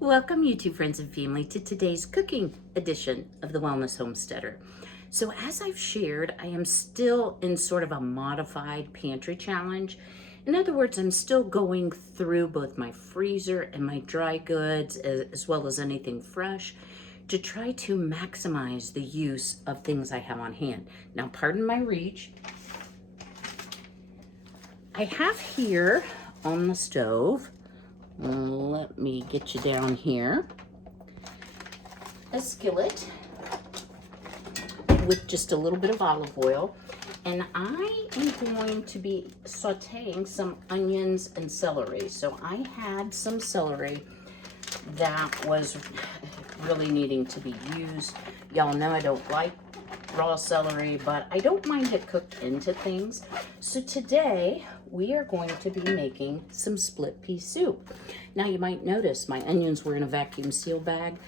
Welcome, YouTube friends and family, to today's cooking edition of the Wellness Homesteader. So as I've shared, I am still in sort of a modified pantry challenge. In other words, I'm still going through both my freezer and my dry goods, as well as anything fresh, to try to maximize the use of things I have on hand. Now, pardon my reach. I have here on the stove, let me get you down here, a skillet with just a little bit of olive oil, and I am going to be sauteing some onions and celery. So I had some celery that was really needing to be used. Y'all know I don't like raw celery, but I don't mind it cooked into things. So today we are going to be making some split pea soup. Now you might notice my onions were in a vacuum seal bag.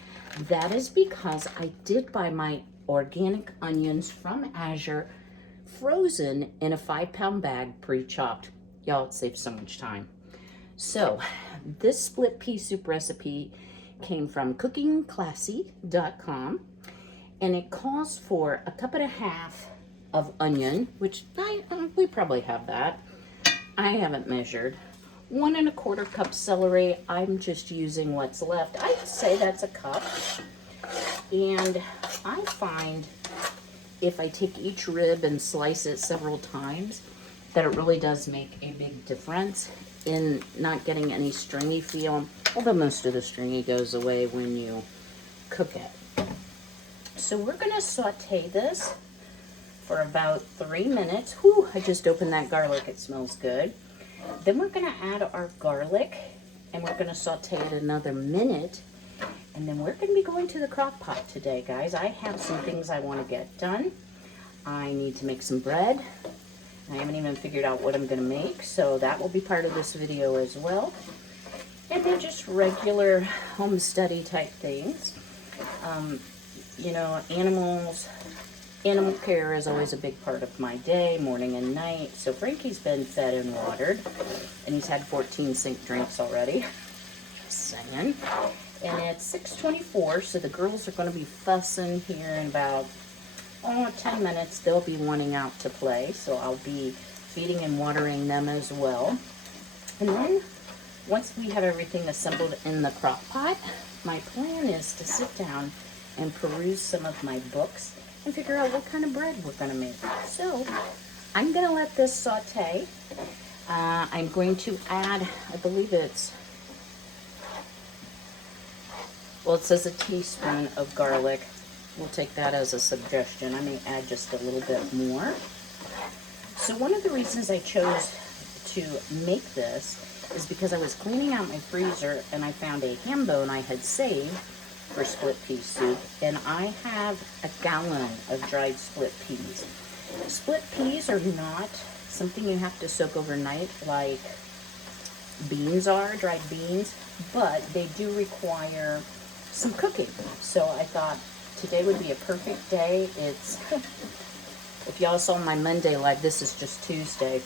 That is because I did buy my organic onions from Azure, frozen in a 5-pound bag, pre-chopped. Y'all, it saves so much time. So this split pea soup recipe came from cookingclassy.com. And it calls for a cup and a half of onion, which we probably have that. I haven't measured. 1 1/4 cup celery. I'm just using what's left. I'd say that's a cup. And I find if I take each rib and slice it several times, that it really does make a big difference in not getting any stringy feel, although most of the stringy goes away when you cook it. So we're gonna saute this for about 3 minutes. Whew, I just opened that garlic, it smells good. Then we're gonna add our garlic and we're gonna saute it another minute. And then we're gonna be going to the crock pot today, guys. I have some things I wanna get done. I need to make some bread. I haven't even figured out what I'm gonna make, so that will be part of this video as well. And then just regular home study type things. You know, animal care is always a big part of my day, morning and night. So Frankie's been fed and watered, and he's had 14 sink drinks already. Just saying. And it's 6:24, so the girls are going to be fussing here in about 10 minutes. They'll be wanting out to play, so I'll be feeding and watering them as well. And then once we have everything assembled in the crock pot, my plan is to sit down and peruse some of my books and figure out what kind of bread we're going to make. So I'm going to let this saute. I'm going to add, I believe it says a teaspoon of garlic. We'll take that as a suggestion. I may add just a little bit more. So one of the reasons I chose to make this is because I was cleaning out my freezer and I found a ham bone I had saved for split pea soup, and I have a gallon of dried split peas. Split peas are not something you have to soak overnight like beans are, dried beans, but they do require some cooking. So I thought today would be a perfect day. It's, if y'all saw my Monday live, this is just Tuesday.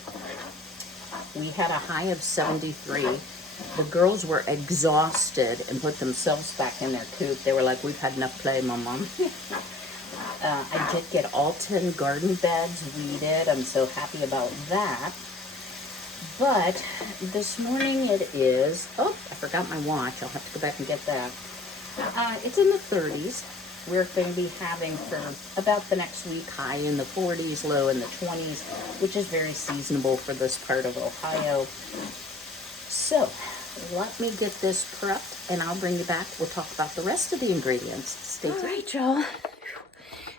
We had a high of 73. The girls were exhausted and put themselves back in their coop. They were like, we've had enough play, Mom. I did get all 10 garden beds weeded. I'm so happy about that. But this morning it is, I forgot my watch. I'll have to go back and get that. It's in the 30s. We're going to be having for about the next week high in the 40s, low in the 20s, which is very seasonable for this part of Ohio. So let me get this prepped and I'll bring you back. We'll talk about the rest of the ingredients. Stay tuned. All right, y'all.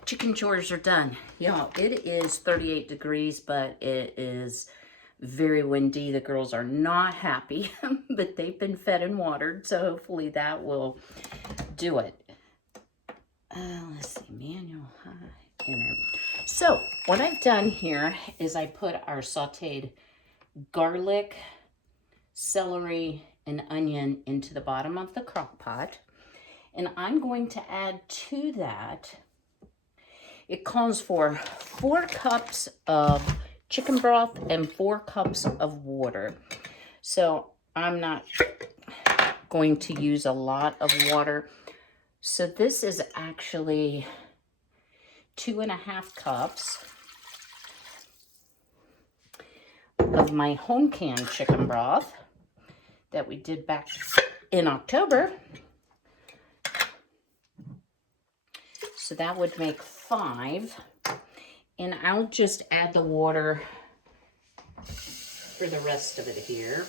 Chicken chores are done. Y'all, it is 38 degrees, but it is very windy. The girls are not happy, but they've been fed and watered, so hopefully that will do it. Let's see, manual, enter. So what I've done here is I put our sauteed garlic, celery, and onion into the bottom of the crock pot. And I'm going to add to that, it calls for 4 cups of chicken broth and 4 cups of water. So I'm not going to use a lot of water. So this is actually 2.5 cups of my home canned chicken broth that we did back in October. So that would make 5. And I'll just add the water for the rest of it here.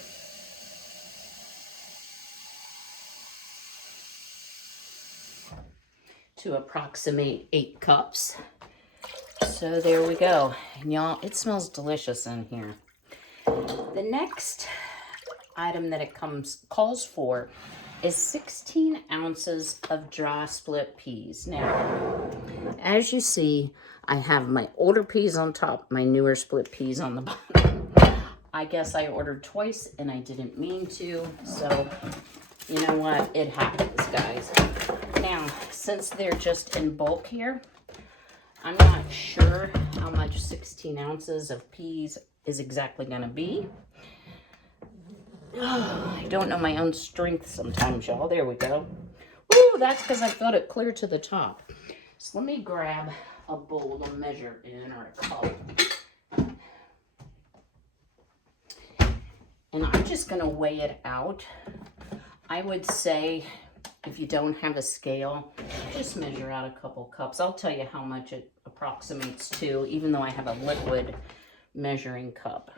To approximate 8 cups. So there we go. And y'all, it smells delicious in here. The next item that it calls for is 16 ounces of dry split peas. Now, as you see, I have my older peas on top, my newer split peas on the bottom. I guess I ordered twice and I didn't mean to, so you know what? It happens, guys. Now, since they're just in bulk here, I'm not sure how much 16 ounces of peas is exactly going to be. Oh, I don't know my own strength sometimes, y'all. There we go. Woo, that's because I filled it clear to the top. So let me grab a bowl to measure in, or a cup. And I'm just going to weigh it out. I would say if you don't have a scale, just measure out a couple cups. I'll tell you how much it approximates to, even though I have a liquid measuring cup.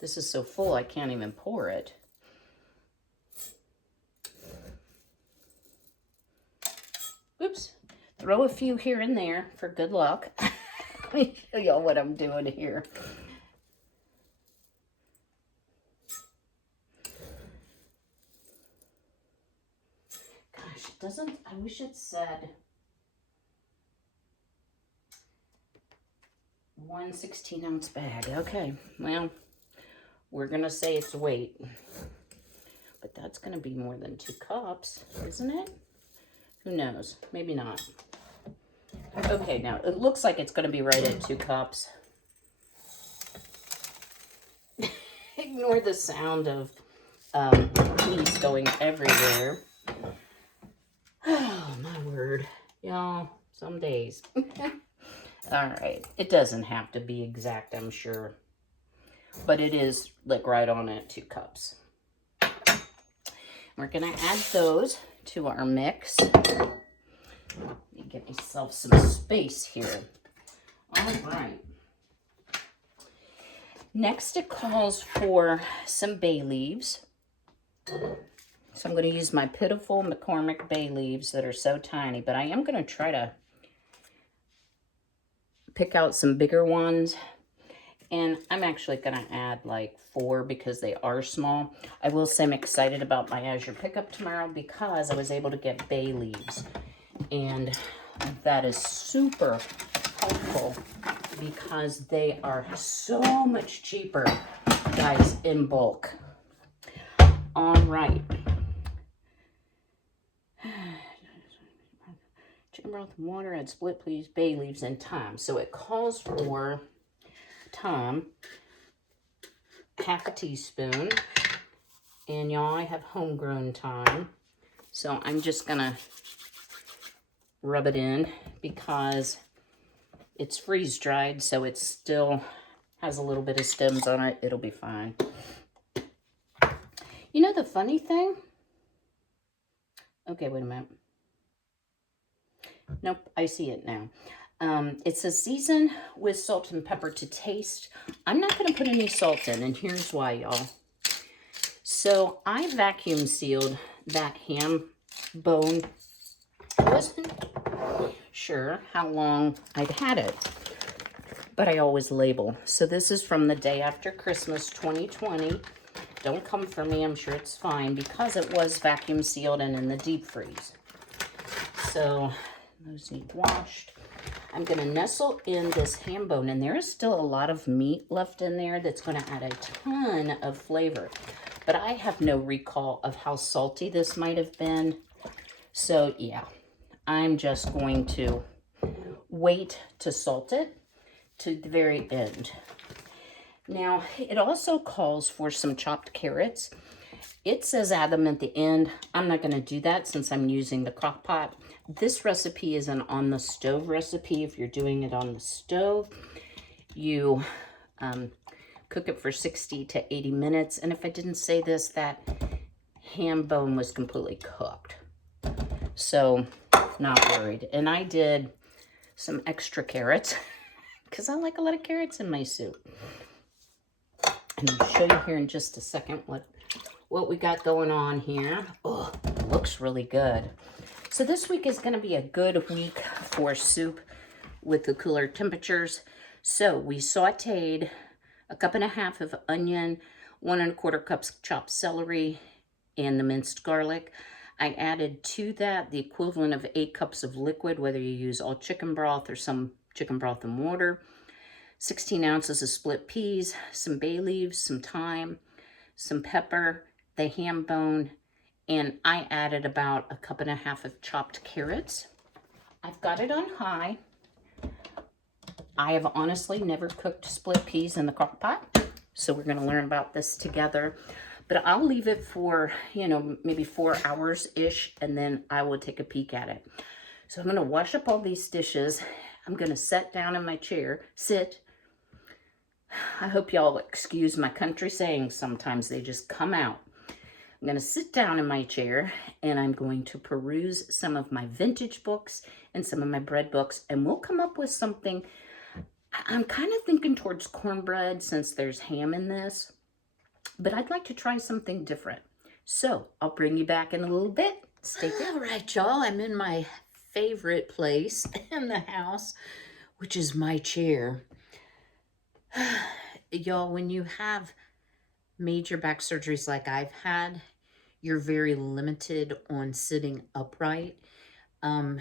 This is so full, I can't even pour it. Oops. Throw a few here and there for good luck. Let me show y'all what I'm doing here. Gosh, it doesn't, I wish it said 1 16-ounce bag. Okay, well, we're going to say it's weight. But that's going to be more than 2 cups, isn't it? Who knows? Maybe not. Okay, now it looks like it's going to be right at 2 cups. Ignore the sound of peas going everywhere. Oh, my word. Y'all, some days. All right. It doesn't have to be exact, I'm sure. But it is like right on at 2 cups. We're going to add those to our mix. Let me get myself some space here. All right. Next, it calls for some bay leaves. So I'm going to use my pitiful McCormick bay leaves that are so tiny, but I am going to try to pick out some bigger ones. And I'm actually going to add like 4 because they are small. I will say I'm excited about my Azure pickup tomorrow because I was able to get bay leaves. And that is super helpful because they are so much cheaper, guys, in bulk. All right. Chicken broth and water, add split peas, bay leaves, and thyme. So it calls for thyme, half a teaspoon. And y'all, I have homegrown thyme. So I'm just gonna rub it in because it's freeze dried, so it still has a little bit of stems on it. It'll be fine. You know the funny thing? Okay, wait a minute. Nope, I see it now. It says season with salt and pepper to taste. I'm not going to put any salt in, and here's why, y'all. So I vacuum sealed that ham bone. I wasn't sure how long I'd had it, but I always label. So this is from the day after Christmas 2020. Don't come for me, I'm sure it's fine, because it was vacuum sealed and in the deep freeze. So those need washed. I'm going to nestle in this ham bone, and there is still a lot of meat left in there that's going to add a ton of flavor. But I have no recall of how salty this might have been. So yeah, I'm just going to wait to salt it to the very end. Now, it also calls for some chopped carrots. It says add them at the end. I'm not going to do that since I'm using the crock pot. This recipe is an on the stove recipe. If you're doing it on the stove, you cook it for 60 to 80 minutes. And if I didn't say this, that ham bone was completely cooked. So, not worried. And I did some extra carrots because I like a lot of carrots in my soup. And I'll show you here in just a second what we got going on here. Oh, looks really good. So this week is going to be a good week for soup with the cooler temperatures. So we sauteed 1.5 cups of onion, 1 1/4 cups chopped celery, and the minced garlic. I added to that the equivalent of 8 cups of liquid, whether you use all chicken broth or some chicken broth and water. 16 ounces of split peas, some bay leaves, some thyme, some pepper, the ham bone, and I added about 1.5 cups of chopped carrots. I've got it on high. I have honestly never cooked split peas in the crock pot, so we're going to learn about this together. But I'll leave it for, maybe 4 hours-ish, and then I will take a peek at it. So I'm going to wash up all these dishes. I'm going to sit down in my chair, I hope y'all excuse my country sayings. Sometimes they just come out. I'm going to sit down in my chair and I'm going to peruse some of my vintage books and some of my bread books, and we'll come up with something. I'm kind of thinking towards cornbread since there's ham in this, but I'd like to try something different. So I'll bring you back in a little bit. Stay tuned. All right, y'all, I'm in my favorite place in the house, which is my chair. Y'all, when you have major back surgeries like I've had, you're very limited on sitting upright. I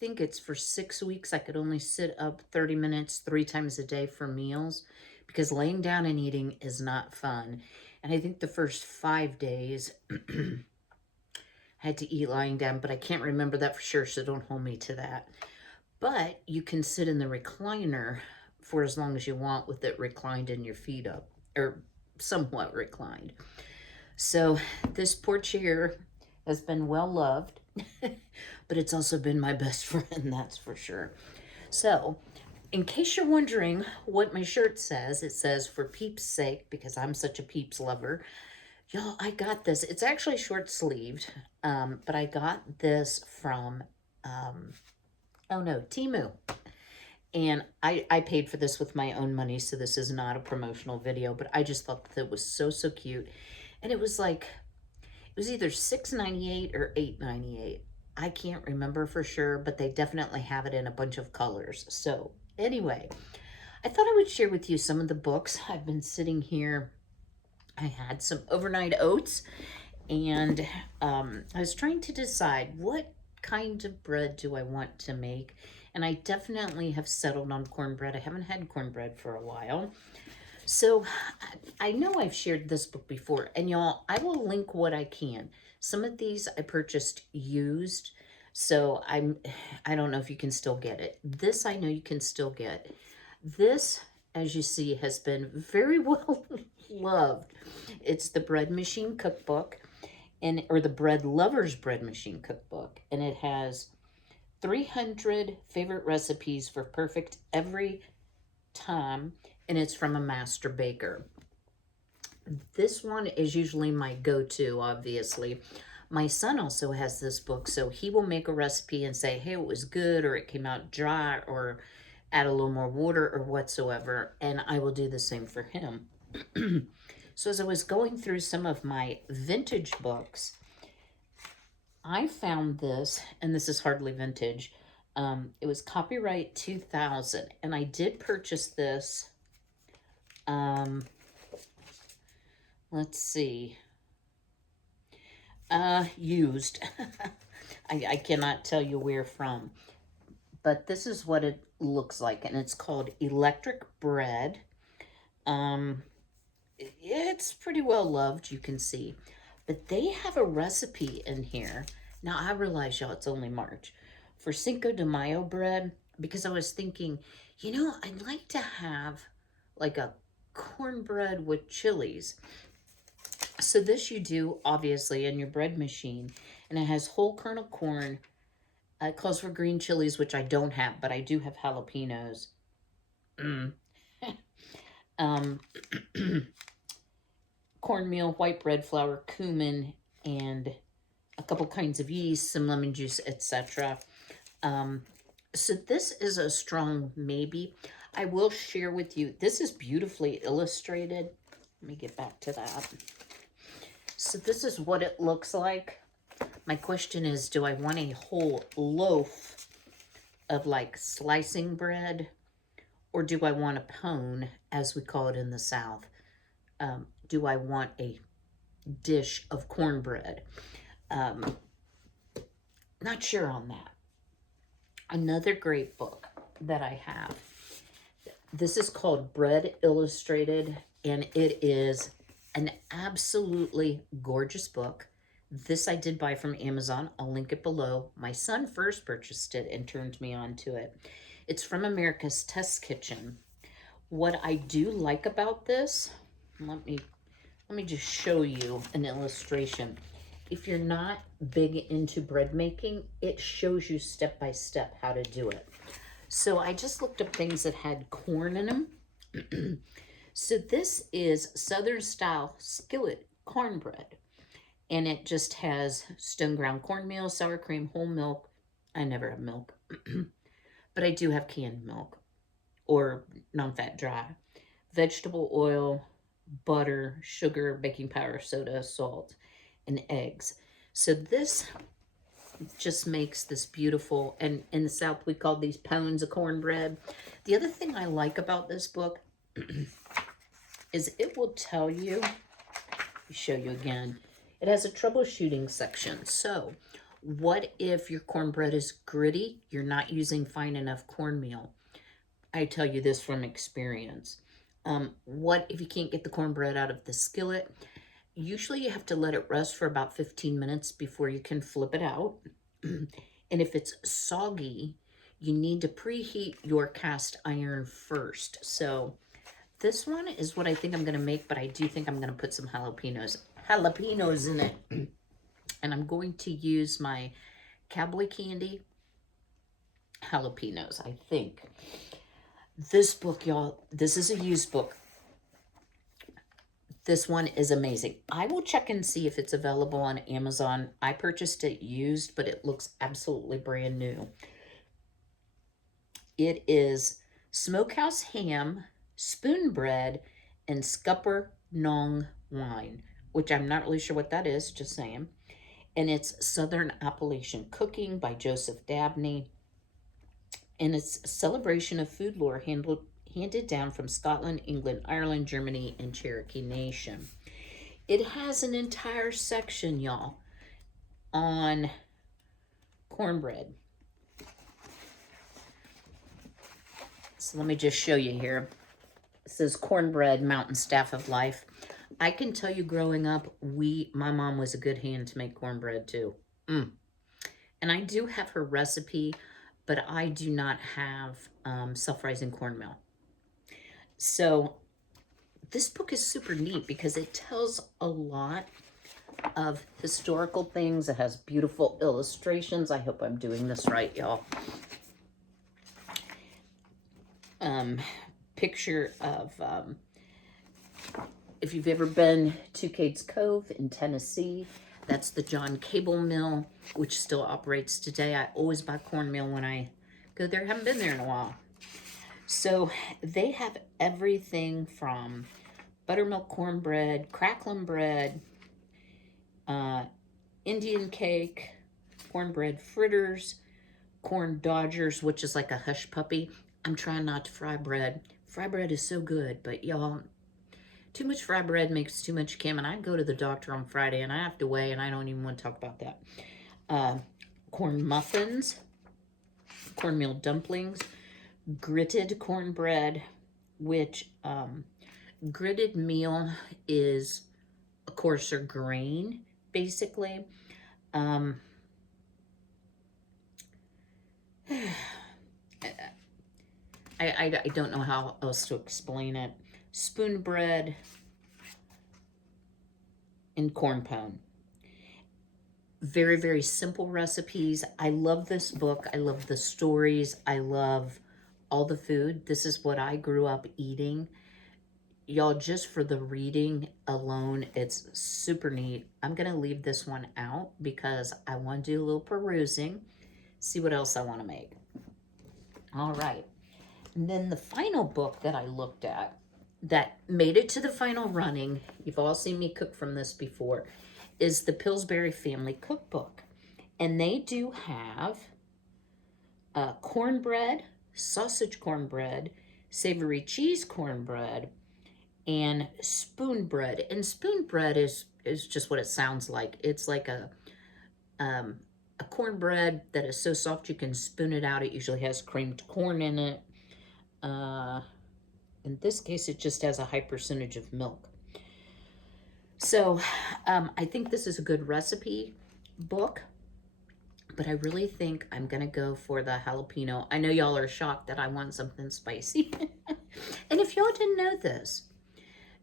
think it's for 6 weeks I could only sit up 30 minutes 3 times a day for meals because laying down and eating is not fun. And I think the first 5 days I had to eat lying down, but I can't remember that for sure, so don't hold me to that. But you can sit in the recliner for as long as you want with it reclined and your feet up, or somewhat reclined. So this poor chair has been well loved, but it's also been my best friend, that's for sure. So in case you're wondering what my shirt says, it says "for Peeps' sake," because I'm such a Peeps lover. Y'all, I got this. It's actually short sleeved, but I got this from, Temu. And I paid for this with my own money, so this is not a promotional video, but I just thought that it was so, so cute. And it was either $6.98 or $8.98. I can't remember for sure, but they definitely have it in a bunch of colors. So anyway, I thought I would share with you some of the books. I've been sitting here. I had some overnight oats, and I was trying to decide what kind of bread do I want to make. And I definitely have settled on cornbread. I haven't had cornbread for a while. So I know I've shared this book before, and y'all, I will link what I can. Some of these I purchased used, so I don't know if you can still get it. This I know you can still get. This, as you see, has been very well loved. It's the Bread Machine Cookbook, or the Bread Lovers Bread Machine Cookbook, and it has 300 favorite recipes for perfect every time, and it's from a master baker. This one is usually my go-to, obviously. My son also has this book, so he will make a recipe and say, hey, it was good, or it came out dry, or add a little more water, or whatsoever, and I will do the same for him. So as I was going through some of my vintage books, I found this, and this is hardly vintage. It was copyright 2000, and I did purchase this. Let's see. Used. I cannot tell you where from, but this is what it looks like, and it's called Electric Bread. It's pretty well loved, you can see. But they have a recipe in here. Now, I realize, y'all, it's only March. For Cinco de Mayo bread, because I was thinking, I'd like to have like a cornbread with chilies. So this you do, obviously, in your bread machine, and it has whole kernel corn. It calls for green chilies, which I don't have, but I do have jalapenos. Mm. um, Cornmeal, white bread flour, cumin, and a couple kinds of yeast, some lemon juice, etc. So this is a strong maybe. I will share with you, this is beautifully illustrated. Let me get back to that. So this is what it looks like. My question is, do I want a whole loaf of like slicing bread, or do I want a pone, as we call it in the South? Do I want a dish of cornbread? Not sure on that. Another great book that I have. This is called Bread Illustrated, and it is an absolutely gorgeous book. This I did buy from Amazon. I'll link it below. My son first purchased it and turned me on to it. It's from America's Test Kitchen. What I do like about this, let me just show you an illustration. If you're not big into bread making, it shows you step by step how to do it. So I just looked up things that had corn in them. So this is Southern style skillet cornbread. And it just has stone ground cornmeal, sour cream, whole milk. I never have milk, but I do have canned milk or non-fat dry. Vegetable oil, butter, sugar, baking powder, soda, salt, and eggs. So this just makes this beautiful, and in the South we call these pounds of cornbread. The other thing I like about this book is it will tell you, let me show you again, it has a troubleshooting section. So what if your cornbread is gritty, you're not using fine enough cornmeal? I tell you this from experience. What if you can't get the cornbread out of the skillet? Usually you have to let it rest for about 15 minutes before you can flip it out. And if it's soggy, you need to preheat your cast iron first. So this one is what I think I'm going to make, but I do think I'm going to put some jalapenos in it. And I'm going to use my cowboy candy jalapenos, I think. This book, y'all, this is a used book. This one is amazing. I will check and see if it's available on Amazon. I purchased it used, but it looks absolutely brand new. It is Smokehouse Ham, Spoon Bread, and Scupper Nong Wine, which I'm not really sure what that is, just saying. And it's Southern Appalachian Cooking by Joseph Dabney. And it's a celebration of food lore handed down from Scotland, England, Ireland, Germany, and Cherokee Nation. It has an entire section, y'all, on cornbread. So let me just show you here. It says Cornbread, Mountain Staff of Life. I can tell you growing up, my mom was a good hand to make cornbread too. And I do have her recipe, but I do not have self-rising cornmeal. So this book is super neat because it tells a lot of historical things. It has beautiful illustrations. I hope I'm doing this right, y'all. Picture of, if you've ever been to Cades Cove in Tennessee, that's the John Cable Mill, which still operates today. I always buy cornmeal when I go there. I haven't been there in a while. So they have everything from buttermilk cornbread, crackling bread, Indian cake, cornbread fritters, corn dodgers, which is like a hush puppy. I'm trying not to fry bread. Fry bread is so good, but y'all, too much fried bread makes too much Kym, and I go to the doctor on Friday, and I have to weigh, and I don't even want to talk about that. Corn muffins, cornmeal dumplings, gritted cornbread, which gritted meal is a coarser grain, basically. I don't know how else to explain it. spoon bread, and corn pone. Very, very simple recipes. I love this book. I love the stories. I love all the food. This is what I grew up eating. Y'all, just for the reading alone, it's super neat. I'm going to leave this one out because I want to do a little perusing, see what else I want to make. All right. And then the final book that I looked at that made it to the final running, you've all seen me cook from this before, is the Pillsbury Family Cookbook. And they do have cornbread, sausage cornbread, savory cheese cornbread, and spoon bread. And spoon bread is just what it sounds like. It's like a cornbread that is so soft you can spoon it out. It usually has creamed corn in it. In this case, it just has a high percentage of milk. So I think this is a good recipe book, but I really think I'm going to go for the jalapeno. I know y'all are shocked that I want something spicy. And if y'all didn't know this,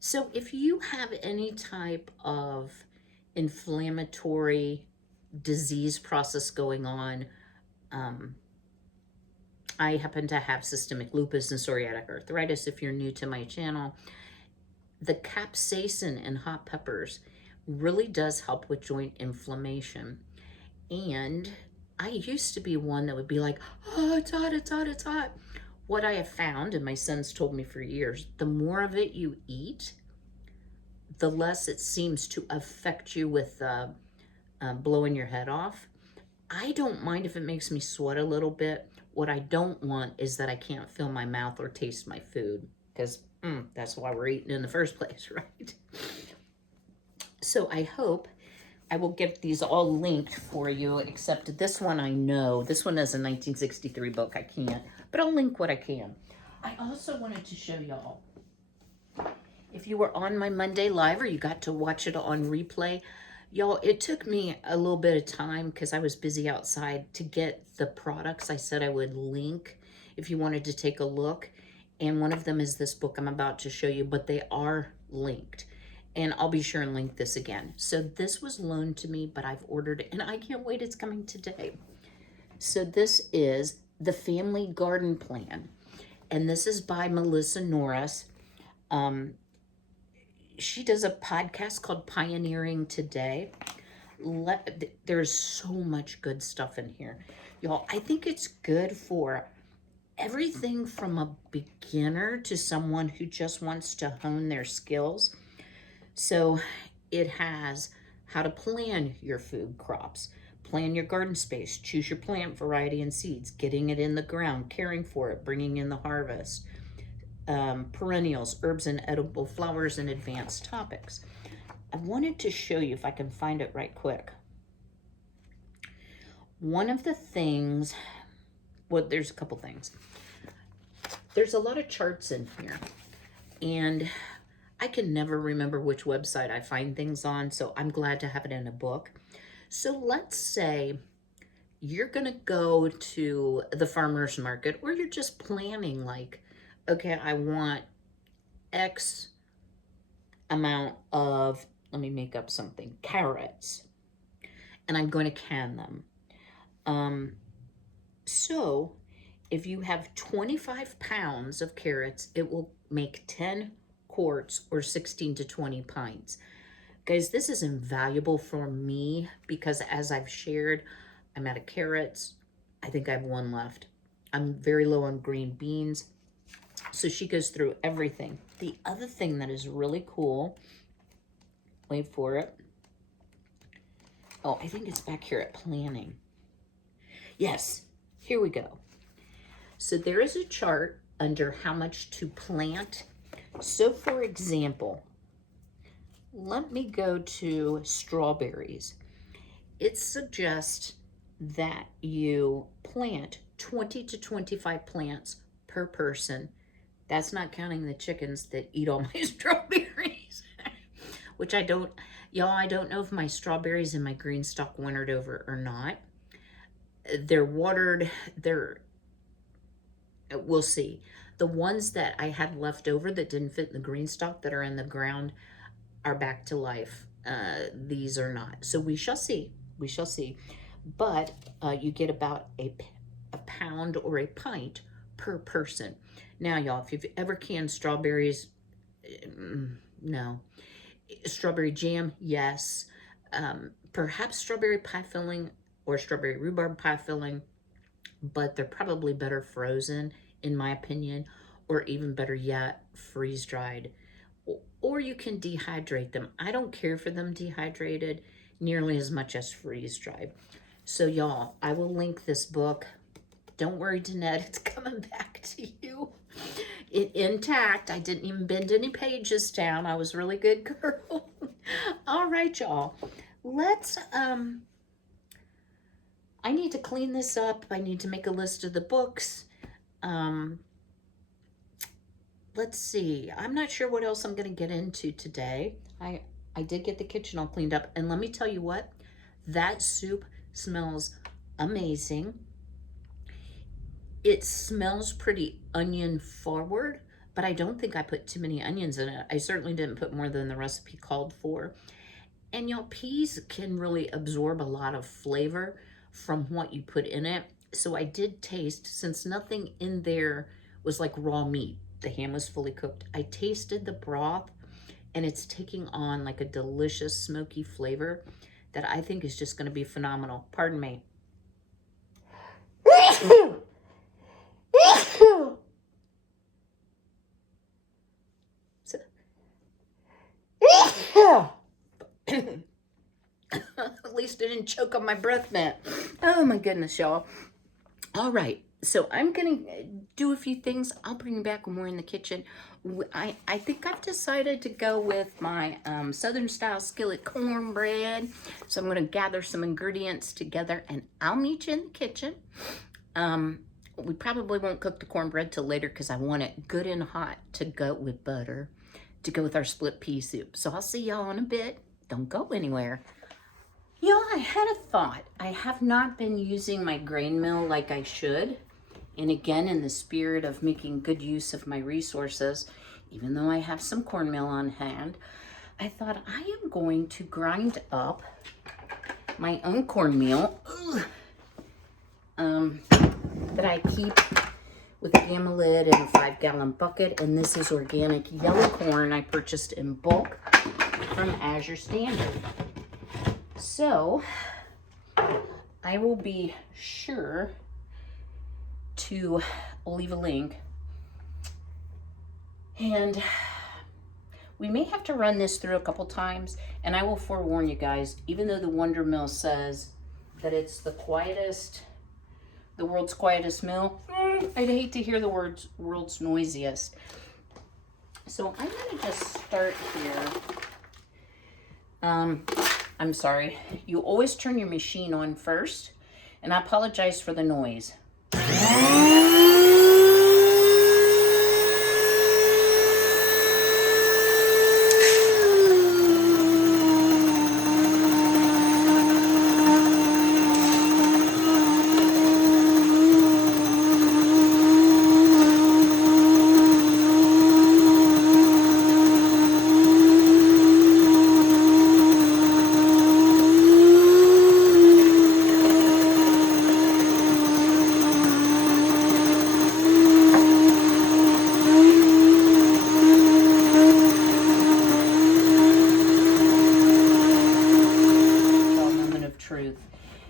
so if you have any type of inflammatory disease process going on, I happen to have systemic lupus and psoriatic arthritis. If you're new to my channel, the capsaicin in hot peppers really does help with joint inflammation. And I used to be one that would be like, oh, it's hot, it's hot, it's hot. What I have found, and my son's told me for years, the more of it you eat, the less it seems to affect you with blowing your head off. I don't mind if it makes me sweat a little bit. What I don't want is that I can't feel my mouth or taste my food, because that's why we're eating in the first place, right? So I hope I will get these all linked for you, except this one I know. This one is a 1963 book. I can't, but I'll link what I can. I also wanted to show y'all, if you were on my Monday Live or you got to watch it on replay, y'all, it took me a little bit of time because I was busy outside to get the products I said I would link if you wanted to take a look. And one of them is this book I'm about to show you, but they are linked. And I'll be sure and link this again. So this was loaned to me, but I've ordered it, and I can't wait. It's coming today. So this is The Family Garden Plan. And this is by Melissa Norris. She does a podcast called Pioneering Today. There's so much good stuff in here. Y'all, I think it's good for everything from a beginner to someone who just wants to hone their skills. So it has how to plan your food crops, plan your garden space, choose your plant variety and seeds, getting it in the ground, caring for it, bringing in the harvest, perennials, herbs and edible flowers, and advanced topics. I wanted to show you, if I can find it right quick. One of the things, well, there's a couple things. There's a lot of charts in here, and I can never remember which website I find things on, so I'm glad to have it in a book. So let's say you're gonna go to the farmer's market, or you're just planning like, okay, I want X amount of, let me make up something, carrots, and I'm going to can them. So if you have 25 pounds of carrots, it will make 10 quarts or 16 to 20 pints. Guys, this is invaluable for me because, as I've shared, I'm out of carrots. I think I have one left. I'm very low on green beans. So she goes through everything. The other thing that is really cool, wait for it. Oh, I think it's back here at planning. Yes, here we go. So there is a chart under how much to plant. So for example, let me go to strawberries. It suggests that you plant 20 to 25 plants per person. That's not counting the chickens that eat all my strawberries, which I don't, y'all, I don't know if my strawberries and my green stalk wintered over or not. They're watered, we'll see. The ones that I had left over that didn't fit in the green stock that are in the ground are back to life. These are not. So we shall see. We shall see. But you get about a pound or a pint per person. Now, y'all, if you've ever canned strawberries, no. Strawberry jam, yes. Perhaps strawberry pie filling or strawberry rhubarb pie filling, but they're probably better frozen, in my opinion, or even better yet, freeze-dried. Or you can dehydrate them. I don't care for them dehydrated nearly as much as freeze-dried. So, y'all, I will link this book. Don't worry, Danette, it's coming back to you. Intact. I didn't even bend any pages down. I was a really good girl. All right, y'all. Let's, I need to clean this up. I need to make a list of the books. Let's see. I'm not sure what else I'm going to get into today. I did get the kitchen all cleaned up. And let me tell you what, that soup smells amazing. It smells pretty onion forward, but I don't think I put too many onions in it. I certainly didn't put more than the recipe called for. And y'all, peas can really absorb a lot of flavor from what you put in it. So I did taste, since nothing in there was like raw meat, the ham was fully cooked, I tasted the broth and it's taking on like a delicious smoky flavor that I think is just going to be phenomenal. Pardon me. At least I didn't choke on my breath mint. Oh my goodness, y'all. All right, so I'm gonna do a few things. I'll bring you back when we're in the kitchen. I think I've decided to go with my Southern style skillet cornbread. So I'm gonna gather some ingredients together and I'll meet you in the kitchen. We probably won't cook the cornbread till later because I want it good and hot to go with butter, to go with our split pea soup. So I'll see y'all in a bit. Don't go anywhere. Y'all, I had a thought. I have not been using my grain mill like I should. And again, in the spirit of making good use of my resources, even though I have some cornmeal on hand, I thought I am going to grind up my own cornmeal that I keep with a gamma lid in a 5-gallon bucket. And this is organic yellow corn I purchased in bulk from Azure Standard. So I will be sure to leave a link, and we may have to run this through a couple times, and I will forewarn you guys, even though the Wonder Mill says that it's the quietest, the world's quietest mill, I'd hate to hear the world's noisiest. So I'm gonna just start here. I'm sorry, you always turn your machine on first, and I apologize for the noise.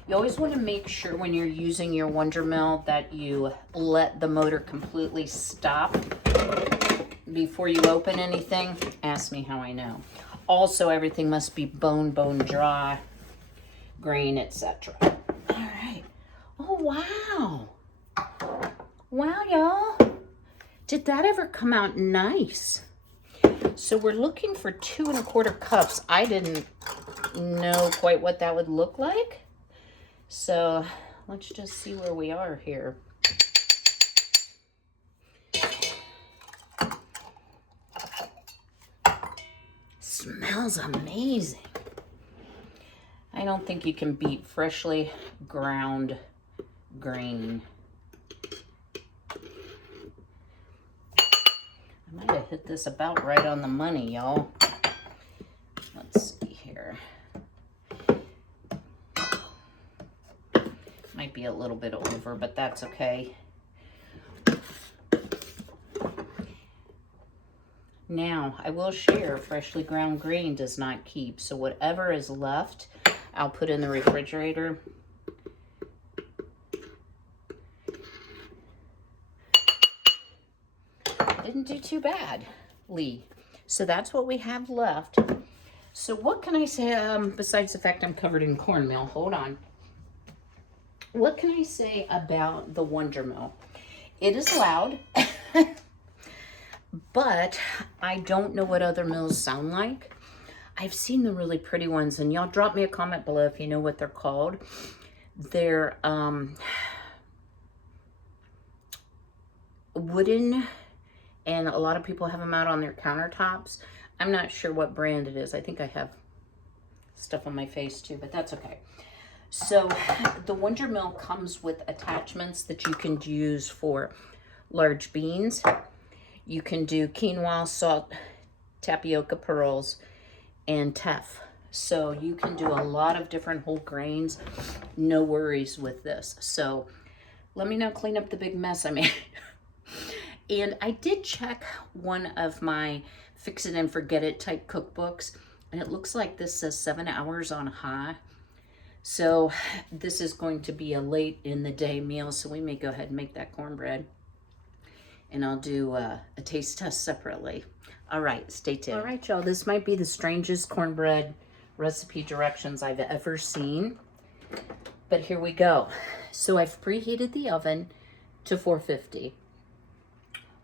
You always want to make sure when you're using your Wonder Mill that you let the motor completely stop before you open anything. Ask me how I know. Also, everything must be bone dry, grain, etc. All right. Oh, wow. Wow, y'all. Did that ever come out nice? So we're looking for 2 1/4 cups. I didn't know quite what that would look like. So let's just see where we are here. Smells amazing. I don't think you can beat freshly ground grain. hit this about right on the money, y'all. Let's see here. Might be a little bit over, but that's okay. Now, I will share, freshly ground grain does not keep, so whatever is left, I'll put in the refrigerator. Didn't do too bad, Lee. So that's what we have left. So what can I say, besides the fact I'm covered in cornmeal? Hold on. What can I say about the Wonder Mill? It is loud, but I don't know what other mills sound like. I've seen the really pretty ones, and y'all drop me a comment below if you know what they're called. They're wooden, and a lot of people have them out on their countertops. I'm not sure what brand it is. I think I have stuff on my face too, but that's okay. So the Wonder Mill comes with attachments that you can use for large beans. You can do quinoa, salt, tapioca pearls, and teff. So you can do a lot of different whole grains. No worries with this. So let me now clean up the big mess I made. And I did check one of my fix it and forget it type cookbooks, and it looks like this says 7 hours on high. So this is going to be a late in the day meal, so we may go ahead and make that cornbread. And I'll do a taste test separately. All right, stay tuned. All right, y'all, this might be the strangest cornbread recipe directions I've ever seen, but here we go. So I've preheated the oven to 450.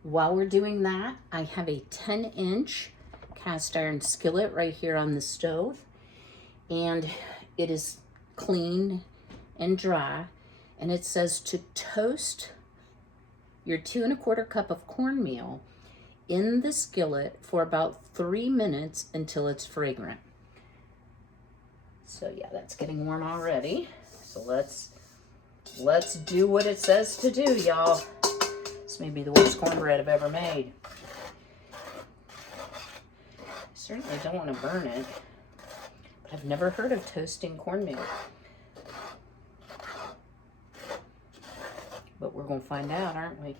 While we're doing that, I have a 10-inch cast iron skillet right here on the stove, and it is clean and dry, and it says to toast your 2 1/4 cup of cornmeal in the skillet for about 3 minutes until it's fragrant. So yeah, that's getting warm already. So let's do what it says to do, y'all. This may be the worst cornbread I've ever made. I certainly don't want to burn it, but I've never heard of toasting cornmeal. But we're going to find out, aren't we?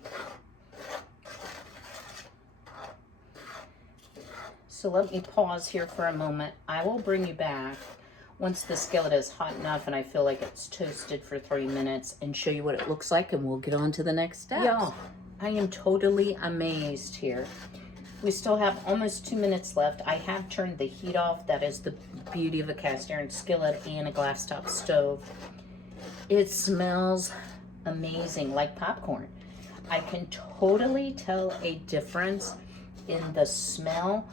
So let me pause here for a moment. I will bring you back once the skillet is hot enough and I feel like it's toasted for 3 minutes and show you what it looks like, and we'll get on to the next step. Y'all, I am totally amazed here. We still have almost 2 minutes left. I have turned the heat off. That is the beauty of a cast iron skillet and a glass top stove. It smells amazing, like popcorn. I can totally tell a difference in the smell.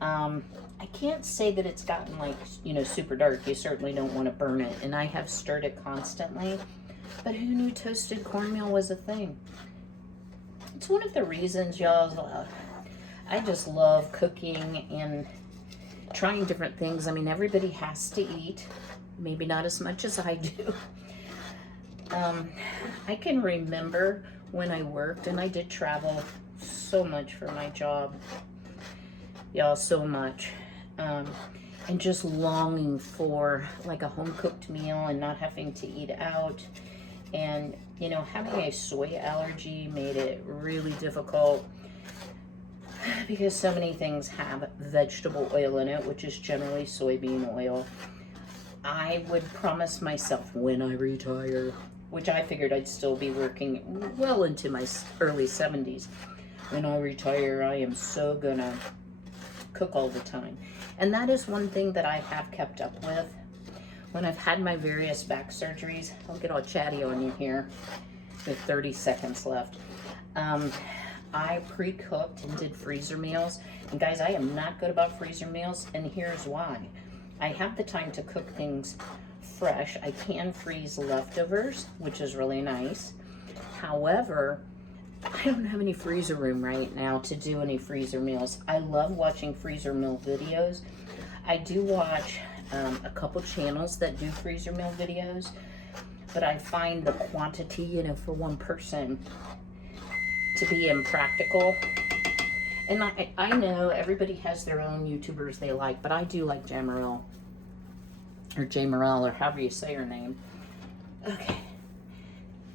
I can't say that it's gotten like, you know, super dark. You certainly don't want to burn it. And I have stirred it constantly. But who knew toasted cornmeal was a thing? It's one of the reasons, y'all, I just love cooking and trying different things. I mean, everybody has to eat. Maybe not as much as I do. I can remember when I worked, and I did travel so much for my job. Y'all, so much. And just longing for like a home-cooked meal and not having to eat out. And, you know, having a soy allergy made it really difficult because so many things have vegetable oil in it, which is generally soybean oil. I would promise myself when I retire, which I figured I'd still be working well into my early 70s. When I retire, I am so gonna cook all the time. And that is one thing that I have kept up with. When I've had my various back surgeries, I'll get all chatty on you here with 30 seconds left. I pre-cooked and did freezer meals. And guys, I am not good about freezer meals, and here's why. I have the time to cook things fresh. I can freeze leftovers, which is really nice. However, I don't have any freezer room right now to do any freezer meals. I love watching freezer meal videos. I do watch a couple channels that do freezer meal videos, but I find the quantity, you know, for one person to be impractical. And I know everybody has their own YouTubers they like, but I do like Jamarel. Or Jamarel, or however you say her name. Okay.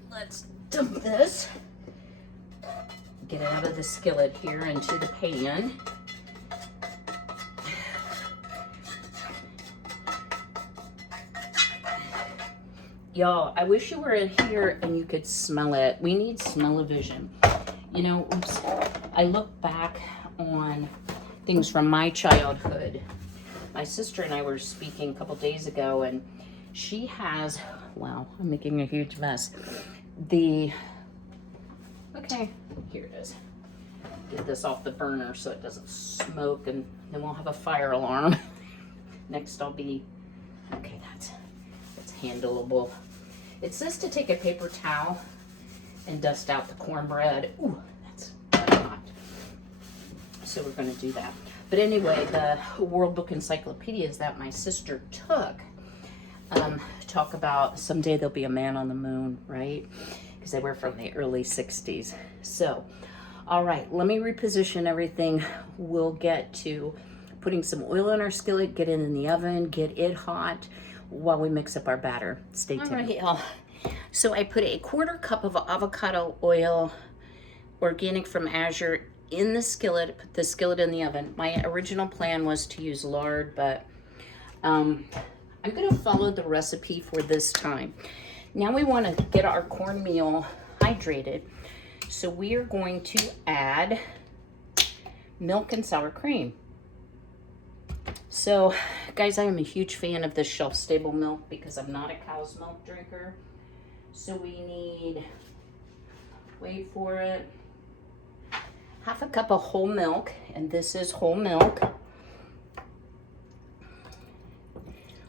Let's dump this. Get it out of the skillet here into the pan. Y'all, I wish you were in here and you could smell it. We need smell-o-vision. You know, oops, I look back on things from my childhood. My sister and I were speaking a couple days ago, and she has, wow, I'm making a huge mess. Okay, here it is. Get this off the burner so it doesn't smoke, and then we'll have a fire alarm. Next I'll be, okay, that's handleable. It says to take a paper towel and dust out the cornbread. Ooh, that's hot. So we're going to do that. But anyway, the World Book Encyclopedias that my sister took talk about someday there'll be a man on the moon, right? Because they were from the early 60s. So, all right, let me reposition everything. We'll get to putting some oil in our skillet, get it in the oven, get it hot, while we mix up our batter. Stay tuned. All right, y'all. So I put a 1/4 cup of avocado oil, organic from Azure, in the skillet. Put the skillet in the oven. My original plan was to use lard, but I'm going to follow the recipe for this time. Now we want to get our cornmeal hydrated. So we are going to add milk and sour cream. So, guys, I am a huge fan of this shelf-stable milk because I'm not a cow's milk drinker. So we need, wait for it, 1/2 cup of whole milk, and this is whole milk.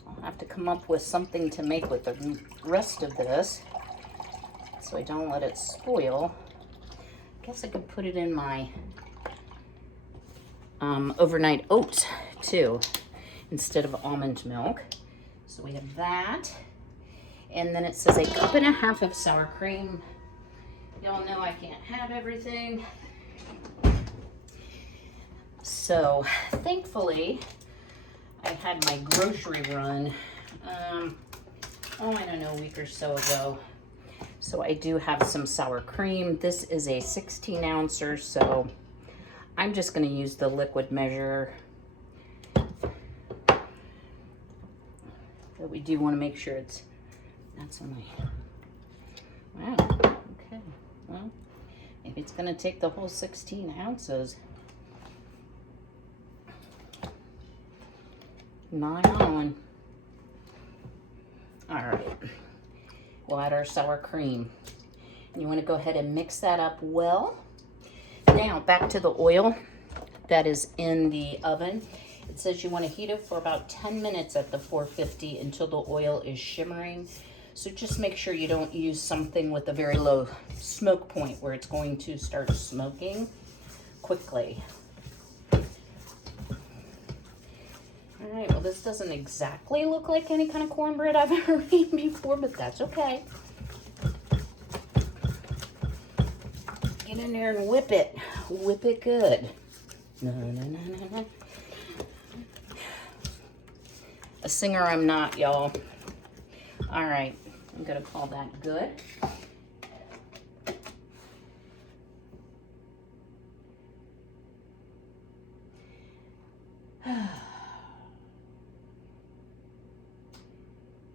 I'll have to come up with something to make with the rest of this so I don't let it spoil. I guess I could put it in my overnight oats too, instead of almond milk. So we have that. And then it says 1.5 cups of sour cream. Y'all know I can't have everything. So thankfully, I had my grocery run, I don't know, a week or so ago. So I do have some sour cream. This is a 16 ouncer, so I'm just going to use the liquid measure. But we do want to make sure it's, that's only, wow, okay, well, if it's going to take the whole 16 ounces, nigh on. All right, we'll add our sour cream. And you want to go ahead and mix that up well. Now back to the oil that is in the oven. It says you want to heat it for about 10 minutes at the 450 until the oil is shimmering. So just make sure you don't use something with a very low smoke point where it's going to start smoking quickly. All right, well, this doesn't exactly look like any kind of cornbread I've ever made before, but that's okay. Get in there and whip it. Whip it good. No, no, no, no, no. A singer I'm not, y'all. All right, I'm gonna call that good.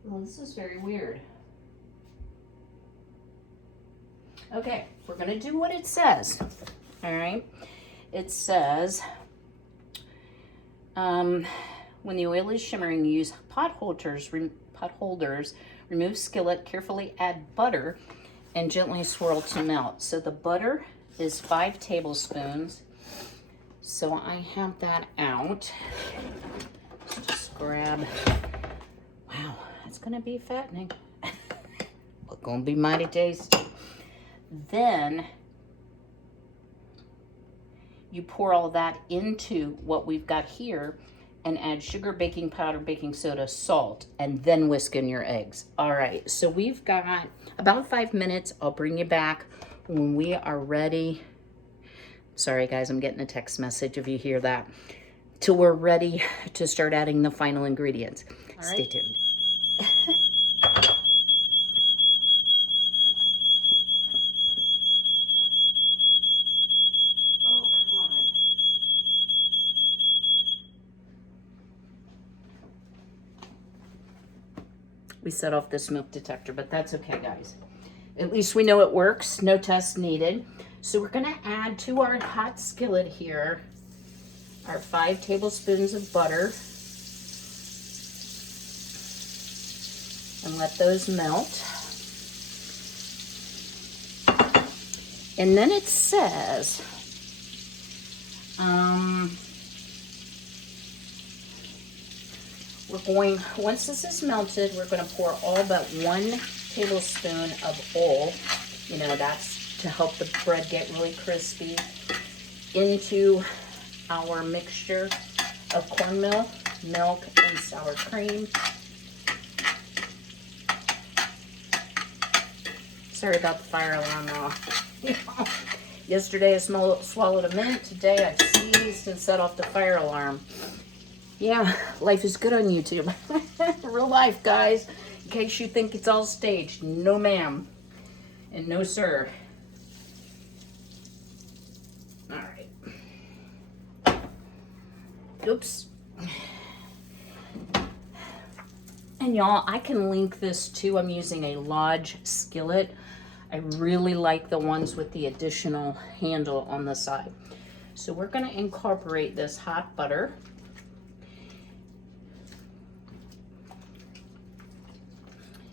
Well, this is very weird. Okay, we're gonna do what it says. All right, it says, when the oil is shimmering, use pot holders, remove skillet, carefully add butter, and gently swirl to melt. So the butter is 5 tablespoons. So I have that out. Let's just grab, wow, that's gonna be fattening. It's gonna be mighty tasty. Then you pour all that into what we've got here and add sugar, baking powder, baking soda, salt, and then whisk in your eggs. All right, so we've got about 5 minutes. I'll bring you back when we are ready Sorry guys, I'm getting a text message if you hear that. Till we're ready to start adding the final ingredients. All right. Stay tuned. Oh, come on. We set off the smoke detector, but that's okay, guys. At least we know it works. No test needed. So we're going to add to our hot skillet here our 5 tablespoons of butter. And let those melt. And then it says, once this is melted, we're going to pour all but 1 tablespoon of oil, you know, that's to help the bread get really crispy, into our mixture of cornmeal, milk, and sour cream. Sorry about the fire alarm off. Yesterday I swallowed a mint. Today I sneezed and set off the fire alarm. Yeah, life is good on YouTube. Real life, guys. In case you think it's all staged. No ma'am. And no sir. Alright. Oops. And y'all, I can link this too. I'm using a Lodge skillet. I really like the ones with the additional handle on the side. So we're going to incorporate this hot butter.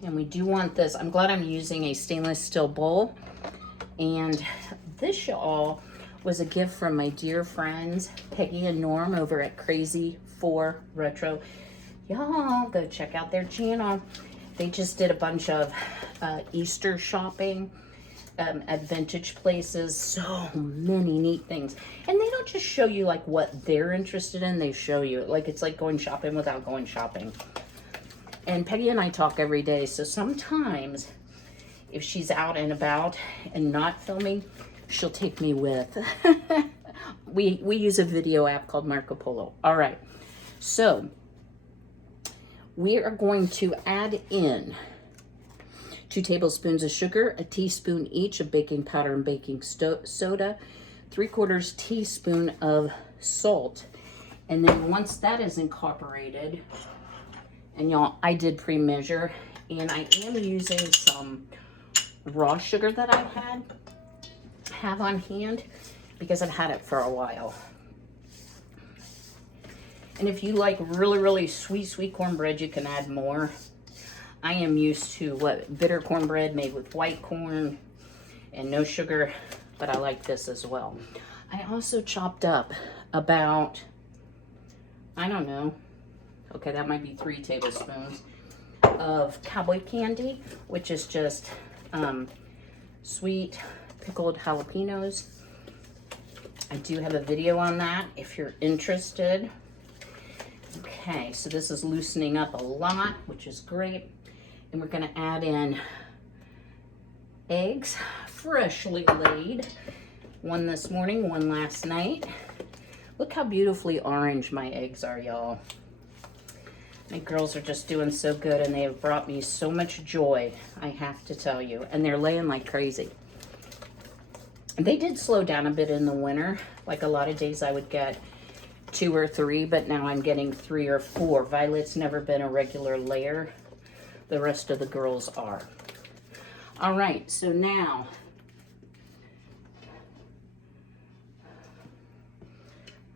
And we do want this. I'm glad I'm using a stainless steel bowl. And this, y'all, was a gift from my dear friends, Peggy and Norm over at Crazy 4 Retro. Y'all, go check out their channel. They just did a bunch of Easter shopping at vintage places. So many neat things. And they don't just show you like what they're interested in. They show you like it's like going shopping without going shopping. And Peggy and I talk every day. So sometimes if she's out and about and not filming, she'll take me with. we use a video app called Marco Polo. All right. So we are going to add in 2 tablespoons of sugar, a teaspoon each of baking powder and baking soda, 3/4 teaspoon of salt. And then once that is incorporated, and y'all, I did pre-measure, and I am using some raw sugar that I have on hand because I've had it for a while. And if you like really, really sweet cornbread, you can add more. I am used to bitter cornbread made with white corn and no sugar, but I like this as well. I also chopped up about, I don't know, okay, that might be 3 tablespoons of cowboy candy, which is just sweet pickled jalapenos. I do have a video on that if you're interested. Okay, so this is loosening up a lot, which is great. And we're going to add in eggs, freshly laid. 1 this morning, 1 last night. Look how beautifully orange my eggs are, y'all. My girls are just doing so good, and they have brought me so much joy, I have to tell you. And they're laying like crazy. They did slow down a bit in the winter. Like a lot of days I would get 2 or 3, but now I'm getting 3 or 4. Violet's never been a regular layer. The rest of the girls are. All right, so now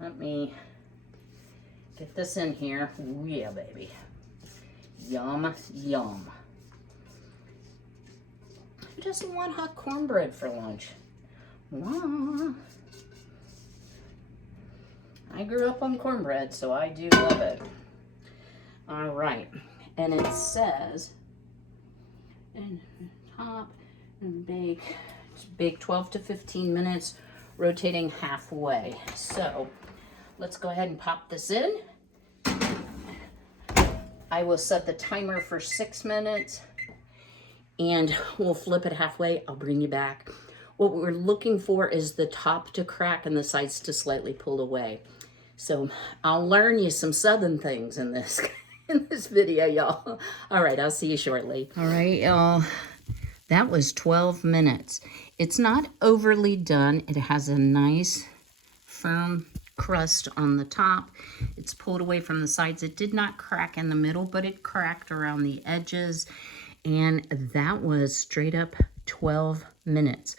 let me get this in here. Ooh, yeah, baby. Yum, yum. Who doesn't want hot cornbread for lunch? Wow. I grew up on cornbread, so I do love it. All right, and it says, and top and bake 12 to 15 minutes, rotating halfway. So let's go ahead and pop this in. I will set the timer for 6 minutes, and we'll flip it halfway. I'll bring you back What we're looking for is the top to crack and the sides to slightly pull away. So I'll learn you some Southern things in this in this video, y'all. All right, I'll see you shortly. All right, y'all. That was 12 minutes. It's not overly done. It has a nice firm crust on the top. It's pulled away from the sides. It did not crack in the middle, but it cracked around the edges. And that was straight up 12 minutes.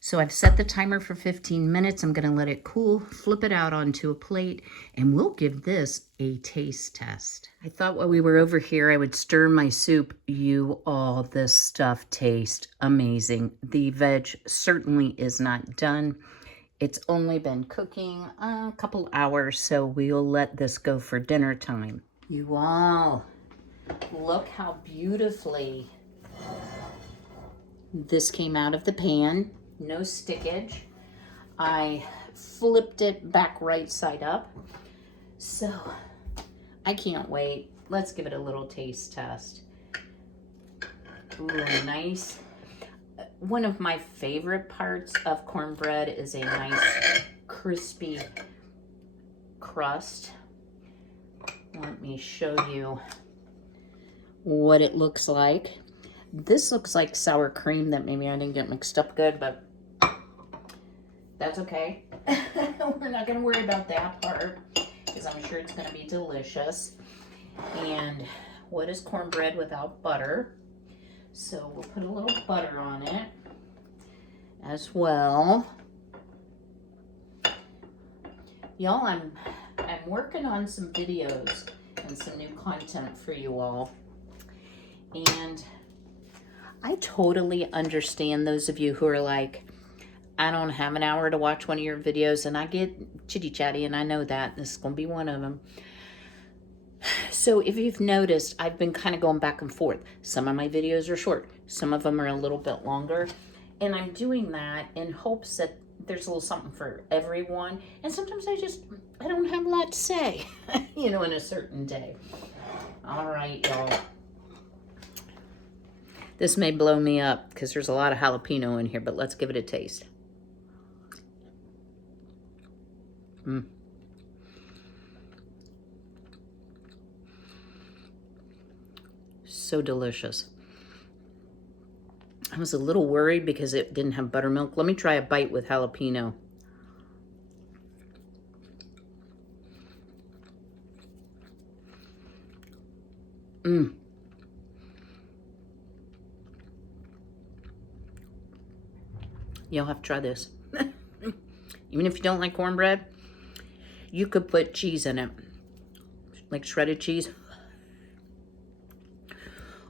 So I've set the timer for 15 minutes. I'm going to let it cool, flip it out onto a plate, and we'll give this a taste test. I thought while we were over here, I would stir my soup. You all, this stuff tastes amazing. The veg certainly is not done. It's only been cooking a couple hours, so we'll let this go for dinner time. You all, look how beautifully this came out of the pan. No stickage. I flipped it back right side up. So I can't wait. Let's give it a little taste test. Ooh, nice. One of my favorite parts of cornbread is a nice crispy crust. Let me show you what it looks like. This looks like sour cream that maybe I didn't get mixed up good, but that's okay. We're not going to worry about that part because I'm sure it's going to be delicious. And what is cornbread without butter? So we'll put a little butter on it as well. Y'all, I'm working on some videos and some new content for you all. And I totally understand those of you who are like, I don't have an hour to watch one of your videos, and I get chitty chatty, and I know that. This is going to be one of them. So if you've noticed, I've been kind of going back and forth. Some of my videos are short. Some of them are a little bit longer. And I'm doing that in hopes that there's a little something for everyone. And sometimes I don't have a lot to say, you know, in a certain day. All right, y'all. This may blow me up because there's a lot of jalapeno in here, but let's give it a taste. So delicious. I was a little worried because it didn't have buttermilk. Let me try a bite with jalapeno. You'll have to try this. Even if you don't like cornbread, you could put cheese in it, like shredded cheese.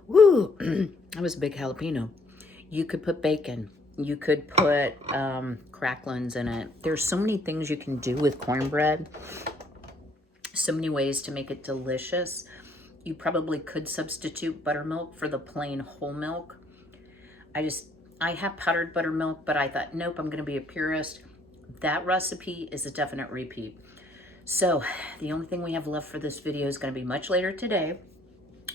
Woo! That was a big jalapeno. You could put bacon. You could put cracklins in it. There's so many things you can do with cornbread. So many ways to make it delicious. You probably could substitute buttermilk for the plain whole milk. I have powdered buttermilk, but I thought, nope, I'm going to be a purist. That recipe is a definite repeat. So the only thing we have left for this video is going to be much later today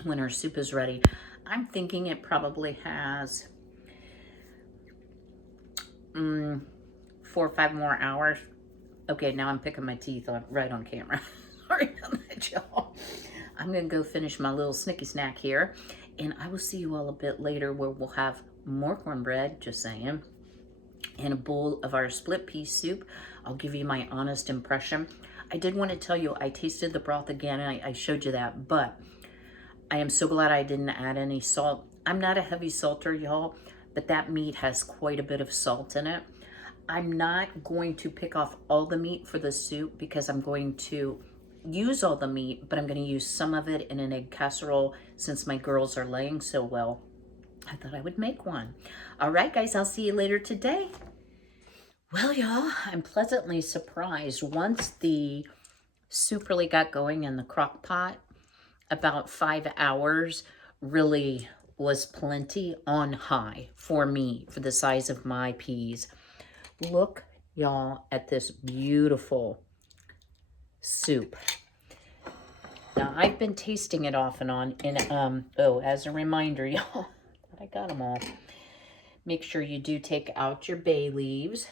when our soup is ready. I'm thinking it probably has 4 or 5 more hours. Okay, now I'm picking my teeth right on camera. Sorry about that, y'all. I'm going to go finish my little snicky snack here, and I will see you all a bit later where we'll have more cornbread, just saying, and a bowl of our split pea soup. I'll give you my honest impression. I did want to tell you, I tasted the broth again, and I showed you that, but I am so glad I didn't add any salt. I'm not a heavy salter, y'all, but that meat has quite a bit of salt in it. I'm not going to pick off all the meat for the soup because I'm going to use all the meat, but I'm going to use some of it in an egg casserole since my girls are laying so well. I thought I would make one. All right, guys, I'll see you later today. Well, y'all, I'm pleasantly surprised. Once the soup really got going in the crock pot, about 5 hours really was plenty on high for me, for the size of my peas. Look, y'all, at this beautiful soup. Now, I've been tasting it off and on, and as a reminder, y'all, I got them all. Make sure you do take out your bay leaves.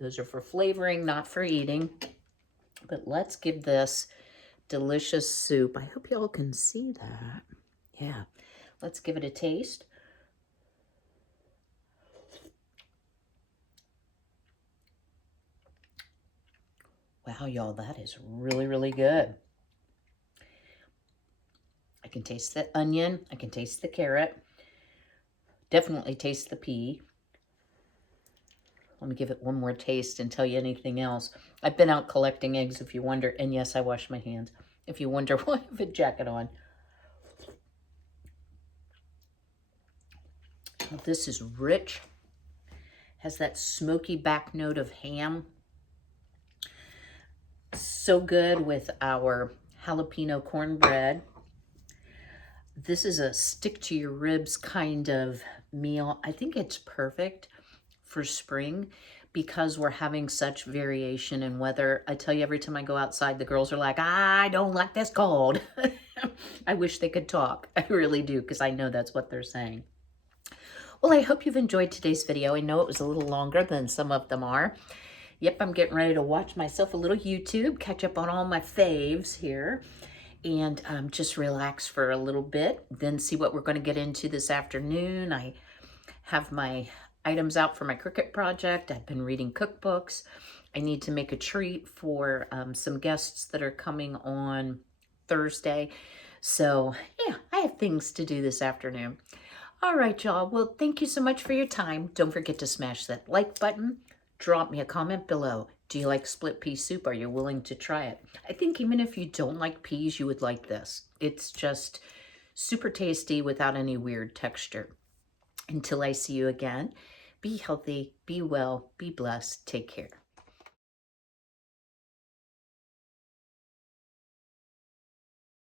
Those are for flavoring, not for eating. But let's give this delicious soup. I hope y'all can see that. Yeah. Let's give it a taste. Wow, y'all, that is really, really good. I can taste the onion. I can taste the carrot. Definitely taste the pea. Let me give it one more taste and tell you anything else. I've been out collecting eggs, if you wonder. And yes, I wash my hands. If you wonder why I have a jacket on. Well, this is rich. Has that smoky back note of ham. So good with our jalapeno cornbread. This is a stick to your ribs kind of meal. I think it's perfect for spring because we're having such variation in weather. I tell you, every time I go outside, the girls are like, I don't like this cold. I wish they could talk. I really do, because I know that's what they're saying. Well, I hope you've enjoyed today's video. I know it was a little longer than some of them are. Yep, I'm getting ready to watch myself a little YouTube, catch up on all my faves here, and just relax for a little bit, then see what we're going to get into this afternoon. I have my items out for my Cricut project. I've been reading cookbooks. I need to make a treat for some guests that are coming on Thursday. So, yeah, I have things to do this afternoon. All right, y'all. Well, thank you so much for your time. Don't forget to smash that like button. Drop me a comment below. Do you like split pea soup? Are you willing to try it? I think even if you don't like peas, you would like this. It's just super tasty without any weird texture. Until I see you again, be healthy, be well, be blessed, take care.